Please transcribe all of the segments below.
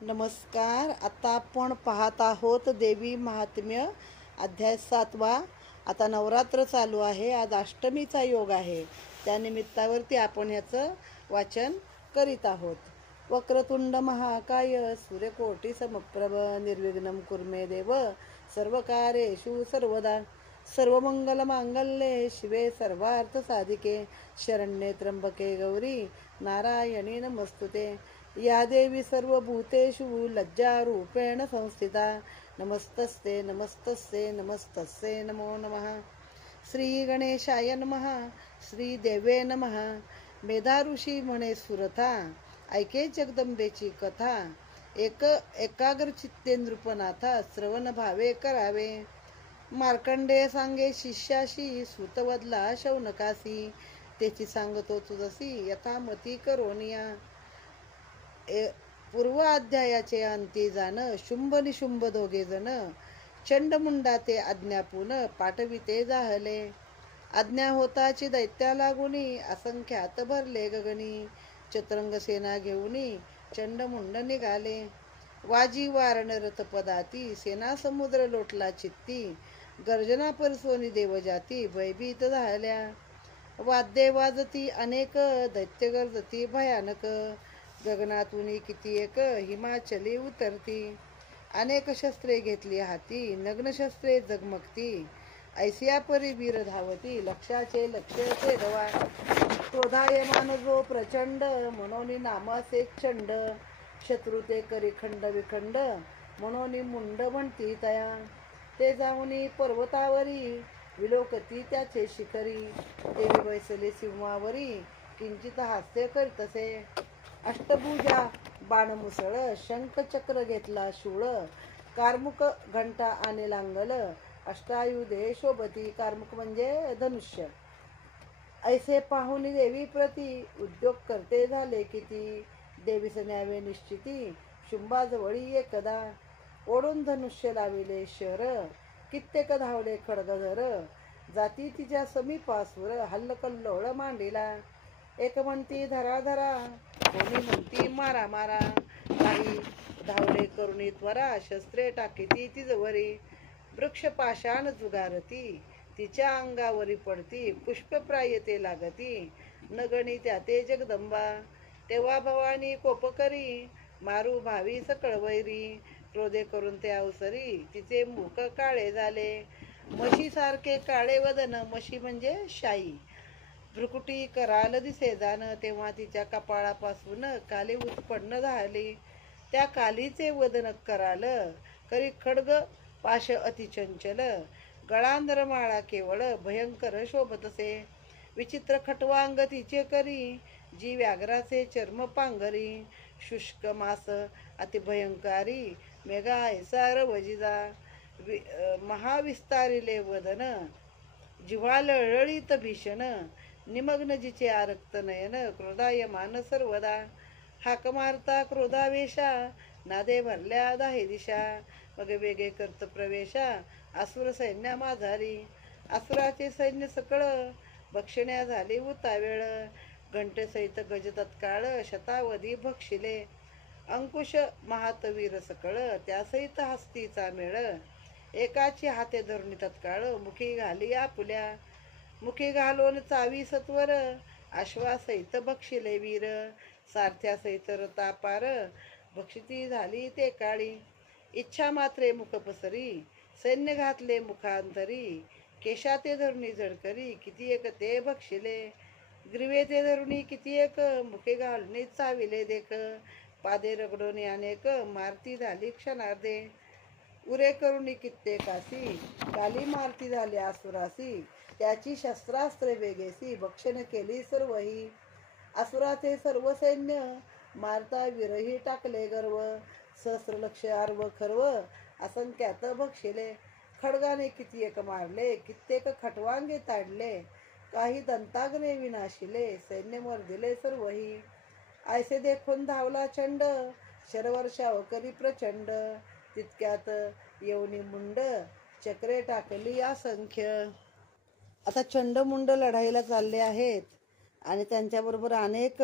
नमस्कार. आता आपण पाहत आहोत देवी महात्म्य अध्याय 7वा. आता नवरात्र चालू आहे. आज अष्टमीचा योग आहे. त्या निमित्तावरती आपण ह्याचं वाचन करीत आहोत. वक्रतुंड महाकाय सूर्यकोटी समप्रभ निर्विघ्नं कुर्मे देव सर्वकार्येषु सर्वदा. सर्वमंगल मांगल्ये शिवे सर्वार्थ साधिके शरण्ये त्र्यंबके गौरी नारायणी नमस्तुते. या देवी सर्वभूतेषु लज्जारूपेण संस्थिता. नमस्तस्ते नमस्तस्ते नमस्तस्ते नमो नमः. श्री गणेशाय नमः. श्री देवे नमः. मेधा ऋषी म्हणे सुरथा, ऐके जगदंबेची कथा. एकाग्र चित्ते नृपनाथा, श्रवण भावे करावे. मार्कंडेय सांगे शिष्याशी, सुतवदला शौनकासी. त्याची सांगतो तुझसी, यथामती करोनिया. पूर्व अध्यायाचे अंती जाण, शुंभ निशुंभ दोघे जण. चंडमुंडा ते आज्ञापून, पाठविते जाहले. आज्ञा होताची दैत्या लागुनी, असंख्यात भरले गगनी. चतुरंग सेना घेऊनी, चंडमुंड निघाले. वाजी वारण रथ पदाती, सेना समुद्र लोटला चित्ती. गर्जना परसोनी देवजाती, भयभीत झाल्या. वाद्ये वाजती अनेक, दैत्य गर्जती भयानक. गगनातून किती एक, हिमाचली उतरती. अनेक शस्त्रे घेतली हाती, नग्न शस्त्रे जगमगती. ऐसिया परी वीर धावती, लक्षाचे लक्ष चेदवा. क्रोधायमान जो प्रचंड, मनोनी नामासे चंड. शत्रू ते करी खंड विखंड, मनोनी मुंड म्हणती तया. ते जाऊनी पर्वतावरी, विलोकती त्याचे शिखरी. देवी बैसले सिंहावरी, किंचित हास्य करीतसे. अष्टभुजा बाणमुसळ, शंख चक्र घेतला शूळ. कार्मुक घंटा आणि लांगल, अष्टायुधे शोभती. कार्मुक म्हणजे धनुष्य. ऐसे पाहुनी देवी प्रती, उद्योग करते झाले किती. देवीस न्यावे निश्चिती, शुंभाजवळी एकदा. ओढून धनुष्य लाविले शर, कित्येक धावले खड्गधर. जाती तिच्या समीपासूर, हल्लकल्लोळ मांडिला. एक म्हणती धरा धरा, कोणी म्हणती मारा मारा. काही धावले करुणी त्वरा, शस्त्रे टाकीती तिजवरी. वृक्ष पाषाण जुगारती, तिच्या अंगावरी पडती. पुष्पप्राय ते लागती, नगणी त्या ते जगदंबा. तेव्हा भवानी कोप करी, मारू भावी सकळ वैरी. क्रोधे करून ते अवसरी, तिचे मुख काळे झाले. म्हशीसारखे काळे वदन, म्हशी म्हणजे शाई. भ्रुकुटी कराल दिसे जाण, तेव्हा तिच्या कपाळापासून काली उत्पन्न झाली. त्या कालीचे वदन कराल, करी खड्ग पाश अतिचंचल. गळांधर माळा केवळ, भयंकर शोभतसे. विचित्र खटवांग तिचे करी, जी व्याघ्राचे चर्म पांघरी. शुष्क मास अतिभयंकारी, मेघा ऐसा रवजिजा. महाविस्तारिले वदन, जिव्हा लळळीत भीषण. निमग्न जिचे आरक्त नयन, क्रोधायमान सर्वदा. हाक मारता क्रोधावेशा, नादे भरल्या दाहे दिशा. मग वेगे करत प्रवेशा, असुर सैन्या माझारी. असुराचे सैन्य सकळ, भक्षण्या झाले उतावेळ. घंटेसहित गज तत्काळ, शतावधी भक्षिले. अंकुश महातवीर सकळ, त्यासहित हस्तीचा मेळ. एकाची हाते धरुणी तत्काळ, मुखी घाली आपुल्या. मुखी घालून चावी सत्वर, अश्वासहित भक्षिले वीर. सारथ्यासहित रतापार, भक्षिती झाली ते काळी. इच्छा मात्रे मुख पसरी, सैन्य घातले मुखांतरी. केशाते धरुणी झडकरी, किती एक ते भक्षिले. ग्रीवे ते धरुणी किती एक, मुखे घालून चाविले देख. पादे रगडोनी अनेक, मारती झाली क्षणार्धे. उरे करुणी कित्येकासी, काली मारती झाली असुरासी. त्याची शस्त्रास्त्रे वेगेसी, भक्षण केली सर्वही. असुराचे सर्व सैन्य, मारता विरही टाकले गर्व. सहस्रलक्ष आर्व खर्व, असंख्यात भक्षिले. खड्गाने किती एक मारले, कित्येक खटवांगे ताडले. काही दंताग्ने विनाशिले, सैन्य मर्दिले सर्वही. ऐसे देखून धावला चंड, शरवर्षाव करी प्रचंड. तितक्यात येऊनी मुंड, चक्रे टाकली असंख्य. आता चंडमुंड लढाईला चालले आहेत आणि त्यांच्याबरोबर अनेक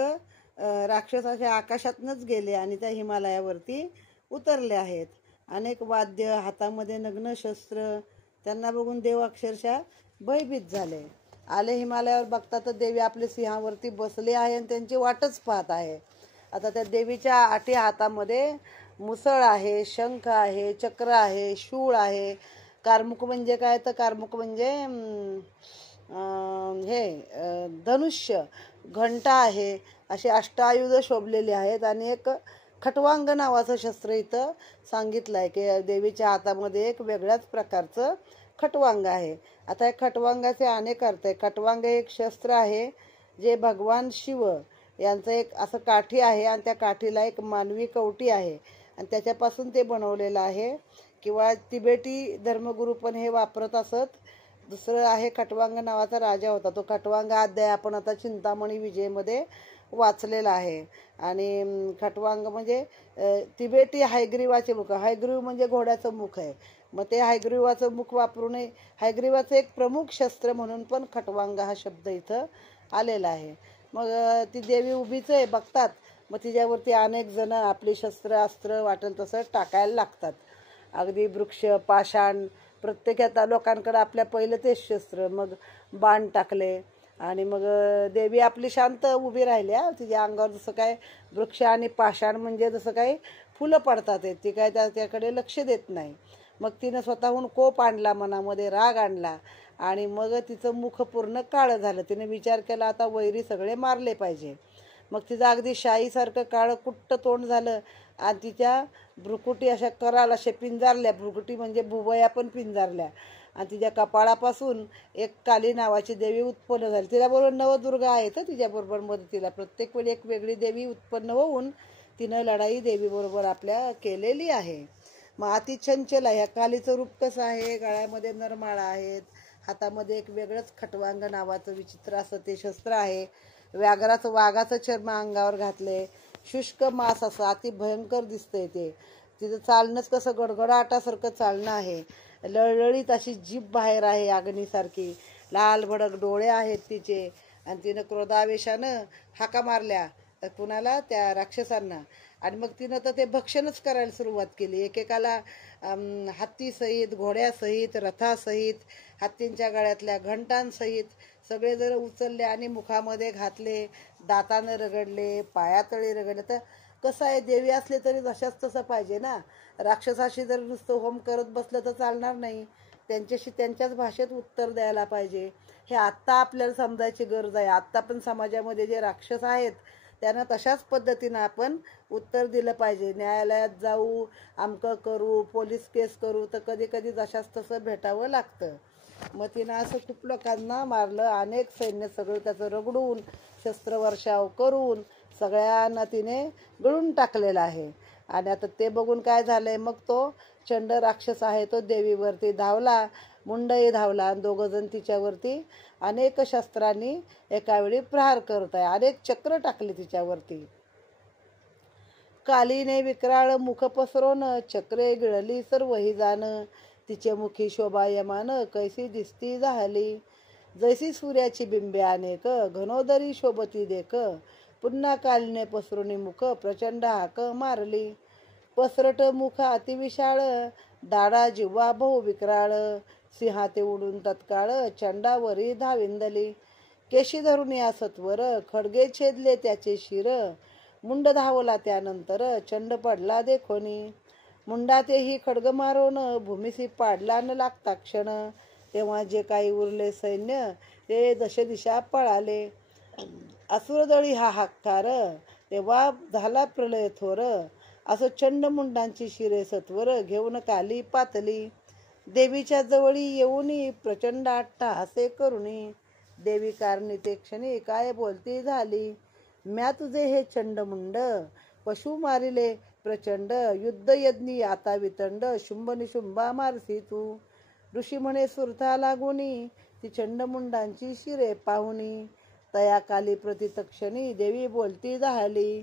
राक्षस असे आकाशातनच गेले आणि त्या हिमालयावरती उतरले आहेत. अनेक वाद्य, हातामध्ये नग्न शस्त्र, त्यांना बघून देव अक्षरशः भयभीत झाले. आले हिमालयावर, बघता तर देवी आपले सिंहावरती बसले आहे आणि त्यांची वाटच पाहत आहे. आता त्या देवीच्या 8 हातामध्ये मुसळ आहे, शंख आहे, चक्र आहे, शूळ आहे. कारमुक म्हणजे काय, तर कारमुक म्हणजे धनुष्य, घंटा आहे. असे अष्टायुध शोभलेले आहेत. आणि एक खटवांग नावाचं शस्त्र इथं सांगितलं आहे की देवीच्या हातामध्ये एक वेगळ्याच प्रकारचं खटवांग आहे. आता या खटवांगाचे अनेक अर्थ आहे. खटवांग एक शस्त्र आहे जे भगवान शिव यांचं एक असं काठी आहे आणि त्या काठीला एक मानवी कवटी आहे आणि त्याच्यापासून ते बनवलेलं आहे. किंवा तिबेटी धर्मगुरू पण हे वापरत असत. दुसरं आहे खटवांग नावाचा राजा होता. तो खटवांग अध्याय आपण आता चिंतामणी विजयमध्ये वाचलेला आहे. आणि खटवांग म्हणजे तिबेटी हायग्रीवाचे मुख. हायग्रीव म्हणजे घोड्याचं मुख आहे. मग ते हायग्रीवाचं मुख वापरून हायग्रीवाचं एक प्रमुख शस्त्र म्हणून पण खटवांग हा शब्द इथं आलेला आहे. मग ती देवी उभीच आहे, बघतात. मग तिच्यावरती अनेक जण आपली शस्त्र अस्त्र वाटेल तसं टाकायला लागतात. अगदी वृक्ष, पाषाण, प्रत्येक आता लोकांकडे आपल्या पहिलं तेच शस्त्र. मग बाण टाकले आणि मग देवी आपली शांत उभी राहिल्या. तिच्या अंगावर जसं काय वृक्ष आणि पाषाण म्हणजे जसं काही फुलं पडतात, ती काय त्याकडे लक्ष देत नाही. मग तिनं स्वतःहून कोप आणला, मनामध्ये राग आणला आणि मग तिचं मुख पूर्ण काळं झालं. तिने विचार केला आता वैरी सगळे मारले पाहिजे. मग तिचं अगदी शाईसारखं काळं कुट्ट तोंड झालं आणि तिच्या भ्रुकुटी अशा कराल अशा पिंजारल्या. भ्रुकुटी म्हणजे भुवया पण पिंजारल्या. आणि तिच्या कपाळापासून एक काली नावाची देवी उत्पन्न झाली. तिच्याबरोबर नवदुर्गा आहेत तिच्याबरोबर मदतीला. प्रत्येक वेळी एक वेगळी देवी उत्पन्न होऊन तिनं लढाई देवीबरोबर आपल्या केलेली आहे. मग अति चंचल आहे. ह्या कालीचं रूप कसं आहे, गळ्यामध्ये नरमाळा आहेत, हातामध्ये एक वेगळंच खटवांग नावाचं विचित्र असं ते शस्त्र आहे. वाघाचं चर्म अंगावर घातले. शुष्क मांस असं अति भयंकर दिसतंय ते. तिचं चालणंच कसं गडगडाटासारखं चालणं आहे. लळलळीत अशी जीभ बाहेर आहे अग्नीसारखी. लाल भडक डोळे आहेत तिचे. आणि तिनं क्रोधावेशानं हाका मारल्या कुणाला, त्या राक्षसांना. आणि मग तिनं तर ते भक्षणच करायला सुरुवात केली. एकेकाला हत्तीसहित, घोड्यासहित, रथासहित, हत्तींच्या गळ्यातल्या घंटांसहित सगळे जण उचलले आणि मुखामध्ये घातले. दातानं रगडले, पायातळी रगडले. तर कसं आहे, देवी असले तरी जशाच तसं पाहिजे ना. राक्षसाशी जर नुसतं होम करत बसलं तर चालणार नाही. त्यांच्याशी त्यांच्याच भाषेत उत्तर द्यायला पाहिजे. हे आत्ता आपल्याला समजायची गरज आहे. आत्ता पण समाजामध्ये जे राक्षस आहेत त्यांना तशाच पद्धतीनं आपण उत्तर दिलं पाहिजे. न्यायालयात जाऊ, अमकं करू, पोलीस केस करू, तर कधी कधी जशाच तसं भेटावं लागतं. मग तिनं असं खूप लोकांना मारलं. अनेक सैन्य सगळं त्याचं रगडून, शस्त्रवर्षाव करून सगळ्यांना तिने गळून टाकलेलं आहे. आणि आता ते बघून काय झालंय, मग तो चंड राक्षस आहे तो देवीवरती धावला. मुंडही धावला आणि दोघं जण तिच्यावरती अनेक शस्त्रांनी एकावेळी प्रहार करत आहे. अनेक चक्र टाकले तिच्यावरती. कालीने विक्राळ मुख पसरवून चक्रे गिळली सर्वही जाण. तिचे मुखी शोभायमान कैसी दिसती झाली. जैसी सूर्याची बिंबे अनेक घनोदरी शोभती देख. पुन्हा कालीने पसरुनी मुख प्रचंड हाक मारली. पसरट मुख अतिविशाळ दाडा जिव्हा बहु विक्राळ. सिंहाते उडून तत्काळ चंडावरी धाविंदली. केशी धरून या सत्वर खडगे छेदले त्याचे शिर. मुंड धावला त्यानंतर चंड पडला देखोनी. मुंडातेही खडग मारून भूमिसी पाडला न लागता क्षण. तेव्हा जे काही उरले सैन्य ते दशदिशा पळाले. असुरदळी हा हाकार तेव्हा झाला प्रलय थोर. असं चंडमुंडांची शिरे सत्वर घेऊन काली पातली. देवीच्या जवळी येऊनी प्रचंड अट्टहासे करुणी. देवी कारणी ते क्षणी काय बोलती झाली. म्या तुझे हे चंडमुंड पशु मारिले प्रचंड. युद्ध यज्ञी आता वितंड शुंभ निशुंभा मारसी तू. ऋषी म्हणे सुरथा लागुनी ती चंडमुंडांची शिरे पाहुनी. तया काली प्रतितक्षणी देवी बोलती झाली.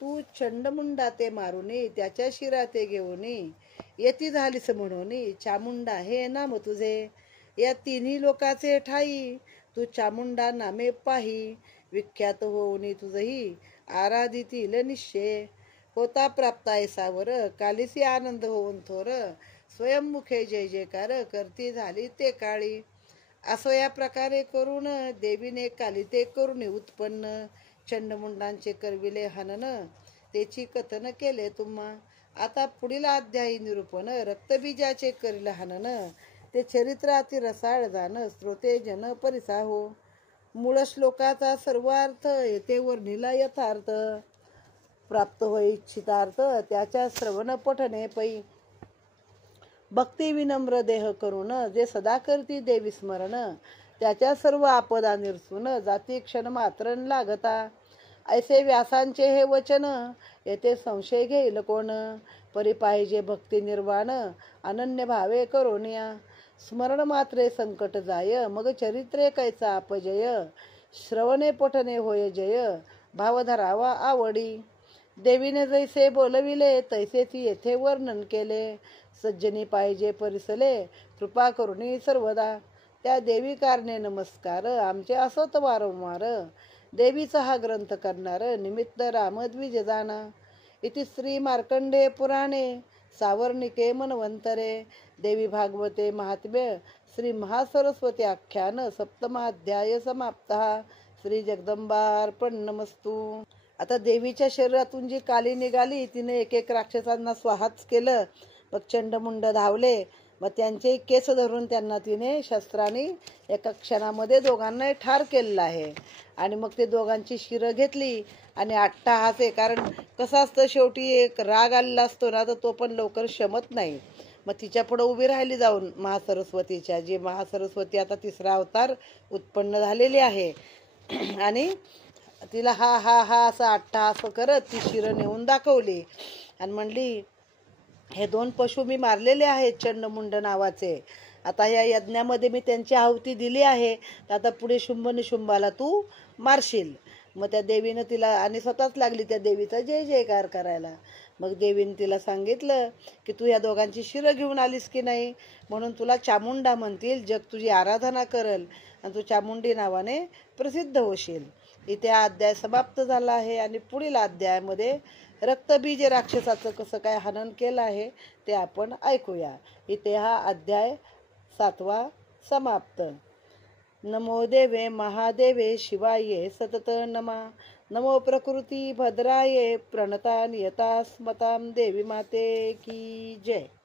तू चंडमुंडा ते मारुनी त्याच्या शिरा ते घेऊनी. येती झालीस म्हणून चामुंडा हे नाम तुझे. या तिन्ही लोकाचे ठाई तू चामुंडा नामे पाही. विख्यात होऊनी तुझही आराधितील निश्चय. होता प्राप्त ऐसावर कालिसी आनंद होऊन थोर. स्वयंमुखे जय जयकार करती झाली ते काळी. असं या प्रकारे करून देवीने काली ते करून उत्पन्न. चंडमुंडांचे करविले हनन त्याची कथन केले तुम्हा. आता पुढील अध्यायी निरूपण. रक्तबीजाचे करील हनन ते चरित्र अति रसाळ जाण. श्रोते जन परिसाहो. मूळ श्लोकाचा सर्वार्थ येथे वर्णिला यथार्थ. प्राप्त होय इच्छितार्थ त्याच्या श्रवण पठणे पै. भक्ती विनम्र देह करून जे सदा करती देवी स्मरण. त्याच्या सर्व आपदा निरसून जाती क्षण मात्र लागता. ऐसे व्यासांचे हे वचन येथे संशय घेईल कोण. परी पाहिजे भक्ती निर्वाण अनन्य भावे करोनिया. स्मरण मात्रे संकट जाय मग चरित्रे कैचा अपजय. श्रवणे पठणे होय जय भाव धरावा आवडी. देवीने जैसे बोलविले तैसे ती येथे वर्णन केले. सज्जनी पाहिजे परिसले कृपा करुणी सर्वदा. त्या देवी कारणे नमस्कार आमचे असत वारंवार. देवीचा हा ग्रंथ करणार निमित्त राम द्विज जाना. इति श्री मार्कंडे पुराणे सावर्णिके मनवंतरे. देवी भागवते महात्म्य श्री महासरस्वती आख्यान सप्तमाध्याय समाप्तः. श्री जगदंबार्पणमस्तु. आता देवीच्या शरीरातून जी काली निघाली तिने एक एक राक्षसांना स्वाहाच केलं. मग चंडमुंड धावले. मग त्यांचे केस धरून त्यांना तिने शस्त्राने एका क्षणामध्ये दोघांना ठार केलेलं आहे. आणि मग ते दोघांची शिरं घेतली आणि अट्टहास आहे. कारण कसं असतं शेवटी एक राग आलेला असतो ना तर तो पण लवकर शमत नाही. मग तिच्या पुढे उभी राहिली जाऊन महासरस्वतीच्या. जी महासरस्वती आता तिसरा अवतार उत्पन्न झालेली आहे. आणि तिला हा हा हा असा अट्टहास करत ती शिरं नेऊन दाखवली आणि म्हणली हे दोन पशु मी मारलेले आहेत चंडमुंड नावाचे. आता या यज्ञामध्ये मी त्यांची आहुती दिली आहे. तर आता पुढे शुंभ निशुंभाला तू मारशील. मग त्या देवीनं तिला आणि स्वतःच लागली त्या देवीचा जय जयकार करायला. मग देवीने तिला सांगितलं की तू या दोघांची शिरं घेऊन आलीस की नाही म्हणून तुला चामुंडा म्हणतील. जग तुझी आराधना करल आणि तू चामुंडी नावाने प्रसिद्ध होशील. इथे हा अध्याय समाप्त झाला आहे. आणि पुढील अध्यायामध्ये रक्तबीज राक्षसाचं कसं काय हनन केलं आहे ते आपण ऐकूया. इथे हा अध्याय 7वा समाप्त. नमो देवे महादेवे शिवाये सतत नमा. नमो प्रकृती भद्राये प्रणता नियता स्मतां देवी माते की जय.